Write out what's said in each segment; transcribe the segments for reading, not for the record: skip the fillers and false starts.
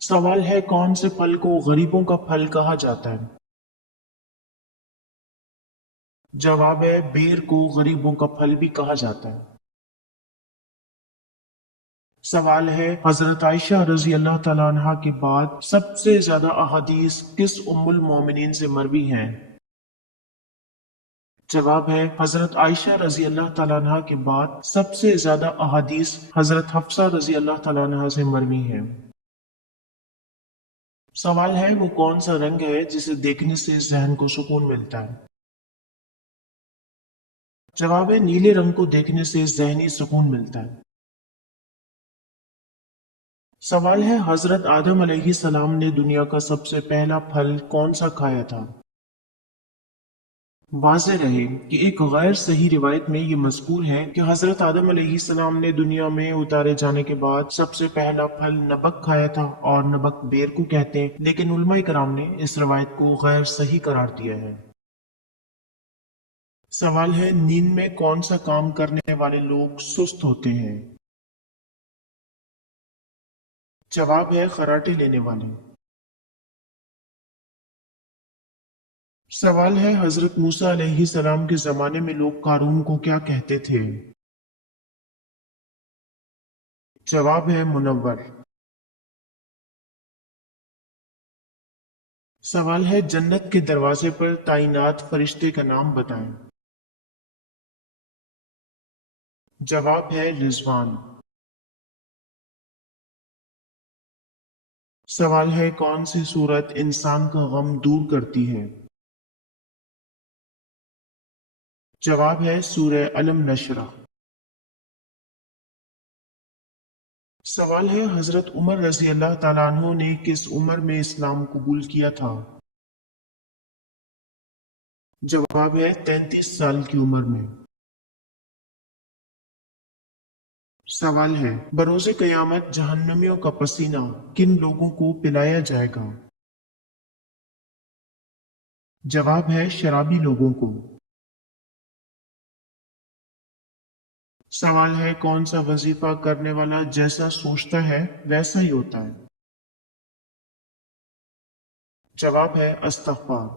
سوال ہے کون سے پھل کو غریبوں کا پھل کہا جاتا ہے؟ جواب ہے بیر کو غریبوں کا پھل بھی کہا جاتا ہے۔ سوال ہے حضرت عائشہ رضی اللہ تعالیٰ عنہا کے بعد سب سے زیادہ احادیث کس ام المومنین سے مروی ہیں؟ جواب ہے حضرت عائشہ رضی اللہ تعالیٰ عنہا کے بعد سب سے زیادہ احادیث حضرت حفصہ رضی اللہ تعالیٰ عنہا سے مروی ہیں۔ سوال ہے وہ کون سا رنگ ہے جسے دیکھنے سے ذہن کو سکون ملتا ہے؟ جواب ہے نیلے رنگ کو دیکھنے سے ذہنی سکون ملتا ہے۔ سوال ہے حضرت آدم علیہ السلام نے دنیا کا سب سے پہلا پھل کون سا کھایا تھا؟ واضح رہے کہ ایک غیر صحیح روایت میں یہ مذکور ہے کہ حضرت آدم علیہ السلام نے دنیا میں اتارے جانے کے بعد سب سے پہلا پھل نبک کھایا تھا، اور نبک بیر کو کہتے ہیں، لیکن علماء کرام نے اس روایت کو غیر صحیح قرار دیا ہے۔ سوال ہے نیند میں کون سا کام کرنے والے لوگ سست ہوتے ہیں؟ جواب ہے خراٹے لینے والے۔ سوال ہے حضرت موسیٰ علیہ السلام کے زمانے میں لوگ قارون کو کیا کہتے تھے؟ جواب ہے منور۔ سوال ہے جنت کے دروازے پر تعینات فرشتے کا نام بتائیں۔ جواب ہے رضوان۔ سوال ہے کون سی صورت انسان کا غم دور کرتی ہے؟ جواب ہے سورہ علم نشرہ۔ سوال ہے حضرت عمر رضی اللہ تعالیٰ عنہ نے کس عمر میں اسلام قبول کیا تھا؟ جواب ہے 33 سال کی عمر میں۔ سوال ہے بروز قیامت جہنمیوں کا پسینہ کن لوگوں کو پلایا جائے گا؟ جواب ہے شرابی لوگوں کو۔ سوال ہے کون سا وظیفہ کرنے والا جیسا سوچتا ہے ویسا ہی ہوتا ہے؟ جواب ہے استغفار۔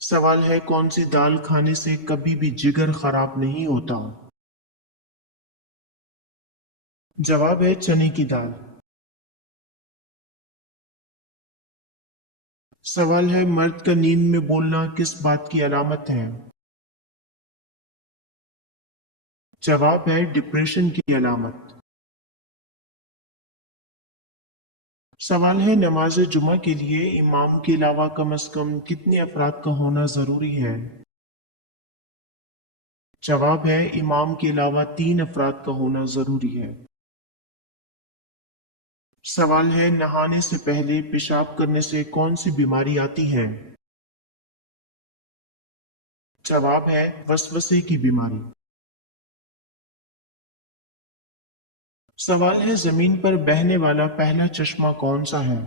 سوال ہے کون سی دال کھانے سے کبھی بھی جگر خراب نہیں ہوتا؟ جواب ہے چنے کی دال۔ سوال ہے مرد کا نیند میں بولنا کس بات کی علامت ہے؟ جواب ہے ڈپریشن کی علامت۔ سوال ہے نماز جمعہ کے لیے امام کے علاوہ کم از کم کتنے افراد کا ہونا ضروری ہے؟ جواب ہے امام کے علاوہ 3 افراد کا ہونا ضروری ہے۔ سوال ہے نہانے سے پہلے پیشاب کرنے سے کون سی بیماری آتی ہے؟ جواب ہے وسوسے کی بیماری۔ سوال ہے زمین پر بہنے والا پہلا چشمہ کون سا ہے؟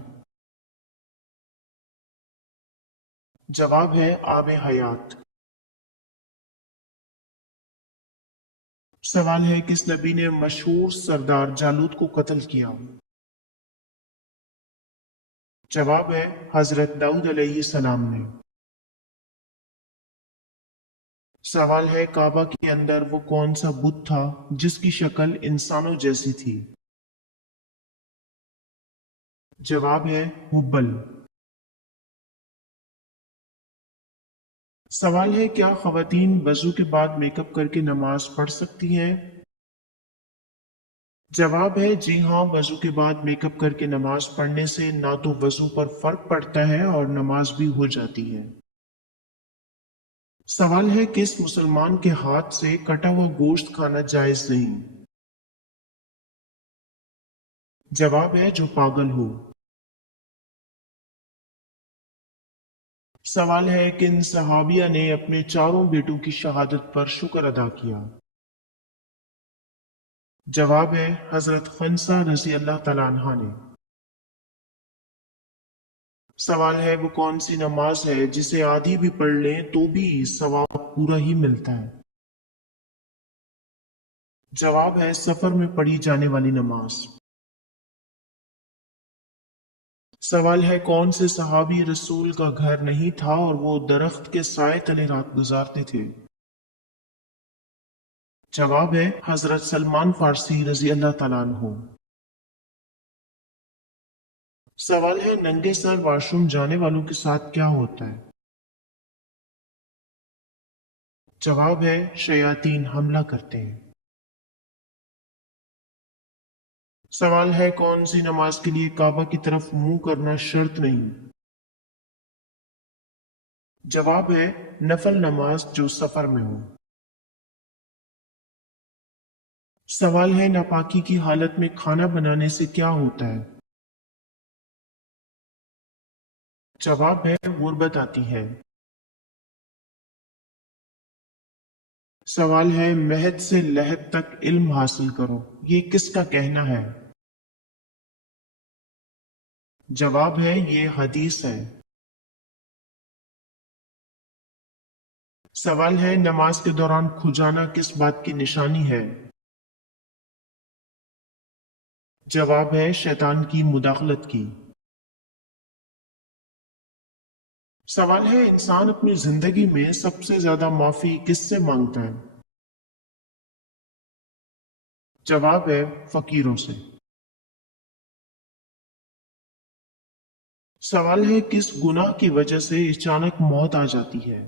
جواب ہے آب حیات۔ سوال ہے کس نبی نے مشہور سردار جالوت کو قتل کیا؟ جواب ہے حضرت داؤد علیہ السلام نے۔ سوال ہے کعبہ کے اندر وہ کون سا بت تھا جس کی شکل انسانوں جیسی تھی؟ جواب ہے حبل۔ سوال ہے کیا خواتین وضو کے بعد میک اپ کر کے نماز پڑھ سکتی ہیں؟ جواب ہے جی ہاں، وضو کے بعد میک اپ کر کے نماز پڑھنے سے نہ تو وضو پر فرق پڑتا ہے اور نماز بھی ہو جاتی ہے۔ سوال ہے کس مسلمان کے ہاتھ سے کٹا ہوا گوشت کھانا جائز نہیں؟ جواب ہے جو پاگل ہو۔ سوال ہے کن صحابیہ نے اپنے چاروں بیٹوں کی شہادت پر شکر ادا کیا؟ جواب ہے حضرت خنسا رضی اللہ تعالیٰ عنہ نے۔ سوال ہے وہ کون سی نماز ہے جسے آدھی بھی پڑھ لیں تو بھی ثواب پورا ہی ملتا ہے؟ جواب ہے سفر میں پڑھی جانے والی نماز۔ سوال ہے کون سے صحابی رسول کا گھر نہیں تھا اور وہ درخت کے سائے تلے رات گزارتے تھے؟ جواب ہے حضرت سلمان فارسی رضی اللہ تعالیٰ عنہ۔ سوال ہے ننگے سر واش روم جانے والوں کے ساتھ کیا ہوتا ہے؟ جواب ہے شیاطین حملہ کرتے ہیں۔ سوال ہے کون سی نماز کے لیے کعبہ کی طرف منہ کرنا شرط نہیں؟ جواب ہے نفل نماز جو سفر میں ہو۔ سوال ہے ناپاکی کی حالت میں کھانا بنانے سے کیا ہوتا ہے؟ جواب ہے غربت آتی ہے۔ سوال ہے مہد سے لحد تک علم حاصل کرو، یہ کس کا کہنا ہے؟ جواب ہے یہ حدیث ہے۔ سوال ہے نماز کے دوران کھجانا کس بات کی نشانی ہے؟ جواب ہے شیطان کی مداخلت کی۔ سوال ہے انسان اپنی زندگی میں سب سے زیادہ معافی کس سے مانگتا ہے؟ جواب ہے فقیروں سے۔ سوال ہے کس گناہ کی وجہ سے اچانک موت آ جاتی ہے؟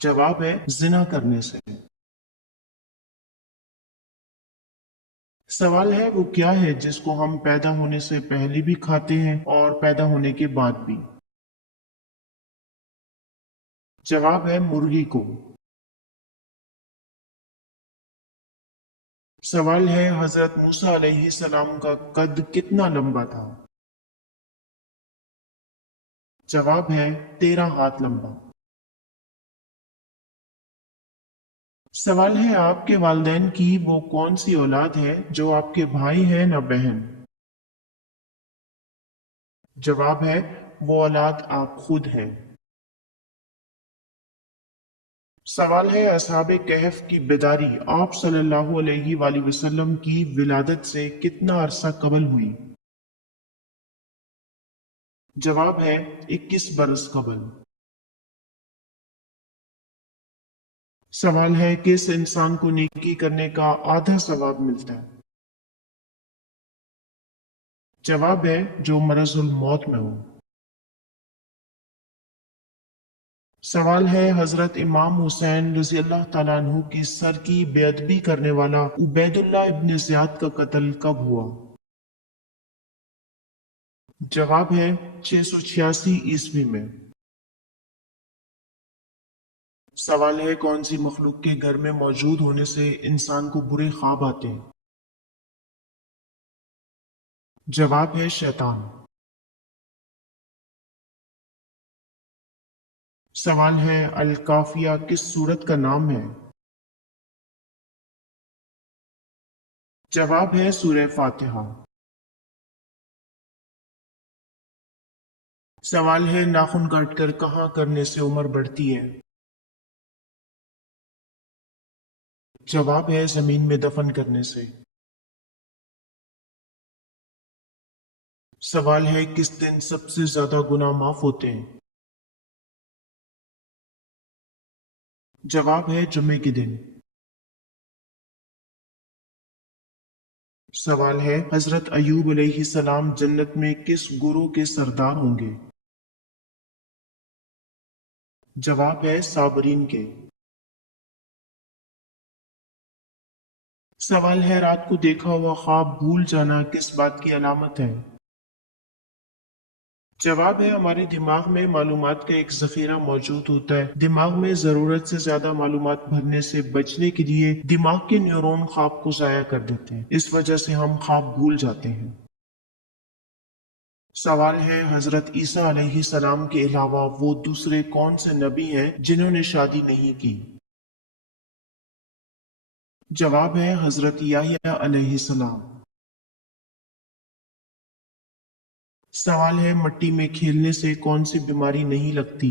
جواب ہے زنا کرنے سے۔ سوال ہے وہ کیا ہے جس کو ہم پیدا ہونے سے پہلے بھی کھاتے ہیں اور پیدا ہونے کے بعد بھی؟ جواب ہے مرغی کو۔ سوال ہے حضرت موسیٰ علیہ السلام کا قد کتنا لمبا تھا؟ جواب ہے 13 ہاتھ لمبا۔ سوال ہے آپ کے والدین کی وہ کون سی اولاد ہے جو آپ کے بھائی ہیں نہ بہن؟ جواب ہے وہ اولاد آپ خود ہیں۔ سوال ہے اصحاب کہف کی بیداری آپ صلی اللہ علیہ وآلہ وسلم کی ولادت سے کتنا عرصہ قبل ہوئی؟ جواب ہے 21 برس قبل۔ سوال ہے کس انسان کو نیکی کرنے کا آدھا ثواب ملتا ہے؟ جواب ہے جو مرض الموت میں ہو۔ سوال ہے حضرت امام حسین رضی اللہ تعالیٰ عنہ کی سر کی بے ادبی کرنے والا عبید اللہ ابن زیاد کا قتل کب ہوا؟ جواب ہے 686 میں۔ سوال ہے کون سی مخلوق کے گھر میں موجود ہونے سے انسان کو برے خواب آتے ہیں؟ جواب ہے شیطان۔ سوال ہے الکافیہ کس سورت کا نام ہے؟ جواب ہے سورہ فاتحہ۔ سوال ہے ناخن کاٹ کر کہاں کرنے سے عمر بڑھتی ہے؟ جواب ہے زمین میں دفن کرنے سے۔ سوال ہے کس دن سب سے زیادہ گناہ معاف ہوتے ہیں؟ جواب ہے جمعے کے دن۔ سوال ہے حضرت ایوب علیہ السلام جنت میں کس گروہ کے سردار ہوں گے؟ جواب ہے صابرین کے۔ سوال ہے رات کو دیکھا ہوا خواب بھول جانا کس بات کی علامت ہے؟ جواب ہے ہمارے دماغ میں معلومات کا ایک ذخیرہ موجود ہوتا ہے، دماغ میں ضرورت سے زیادہ معلومات بھرنے سے بچنے کے لیے دماغ کے نیورون خواب کو ضائع کر دیتے ہیں، اس وجہ سے ہم خواب بھول جاتے ہیں۔ سوال ہے حضرت عیسیٰ علیہ السلام کے علاوہ وہ دوسرے کون سے نبی ہیں جنہوں نے شادی نہیں کی؟ جواب ہے حضرت یحییٰ علیہ السلام۔ سوال ہے مٹی میں کھیلنے سے کون سی بیماری نہیں لگتی؟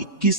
21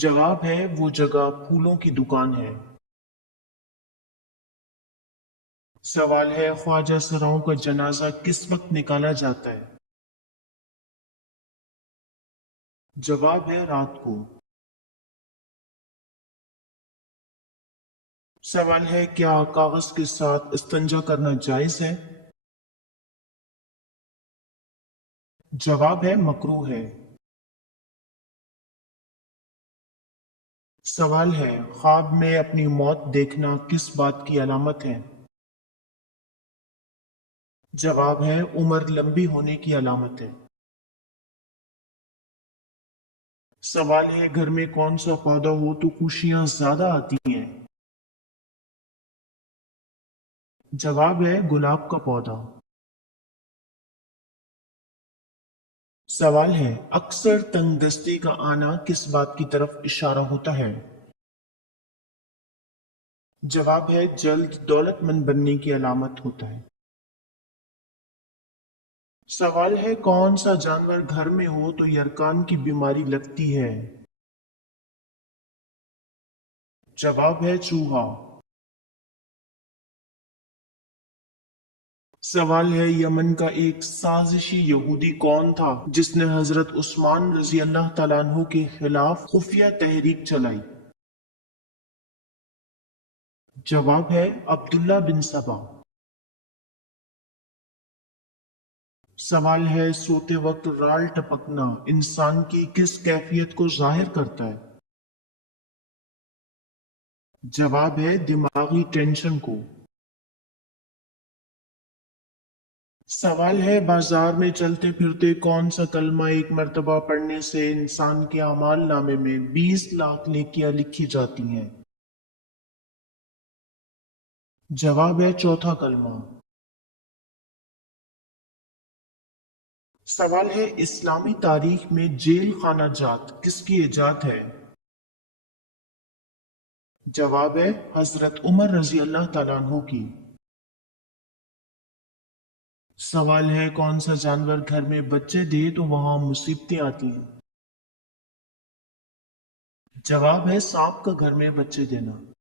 جواب ہے وہ جگہ پھولوں کی دکان ہے۔ سوال ہے خواجہ سراؤں کا جنازہ کس وقت نکالا جاتا ہے؟ جواب ہے رات کو۔ سوال ہے کیا کاغذ کے ساتھ استنجا کرنا جائز ہے؟ جواب ہے مکروہ ہے۔ سوال ہے خواب میں اپنی موت دیکھنا کس بات کی علامت ہے؟ جواب ہے عمر لمبی ہونے کی علامت ہے۔ سوال ہے گھر میں کون سا پودا ہو تو خوشیاں زیادہ آتی ہیں؟ جواب ہے گلاب کا پودا۔ سوال ہے اکثر تنگ دستی کا آنا کس بات کی طرف اشارہ ہوتا ہے؟ جواب ہے جلد دولت مند بننے کی علامت ہوتا ہے۔ سوال ہے کون سا جانور گھر میں ہو تو یرکان کی بیماری لگتی ہے؟ جواب ہے چوہا۔ سوال ہے یمن کا ایک سازشی یہودی کون تھا جس نے حضرت عثمان رضی اللہ تعالیٰ عنہ کے خلاف خفیہ تحریک چلائی؟ جواب ہے عبداللہ بن سبا۔ سوال ہے سوتے وقت رال ٹپکنا انسان کی کس کیفیت کو ظاہر کرتا ہے؟ جواب ہے دماغی ٹینشن کو۔ سوال ہے بازار میں چلتے پھرتے کون سا کلمہ ایک مرتبہ پڑھنے سے انسان کے اعمال نامے میں 20 لاکھ نیکیاں لکھی جاتی ہیں؟ جواب ہے چوتھا کلمہ۔ سوال ہے اسلامی تاریخ میں جیل خانہ جات کس کی ایجاد ہے؟ جواب ہے حضرت عمر رضی اللہ تعالیٰ عنہ کی۔ سوال ہے کون سا جانور گھر میں بچے دے تو وہاں مصیبتیں آتی ہیں؟ جواب ہے سانپ کا گھر میں بچے دینا۔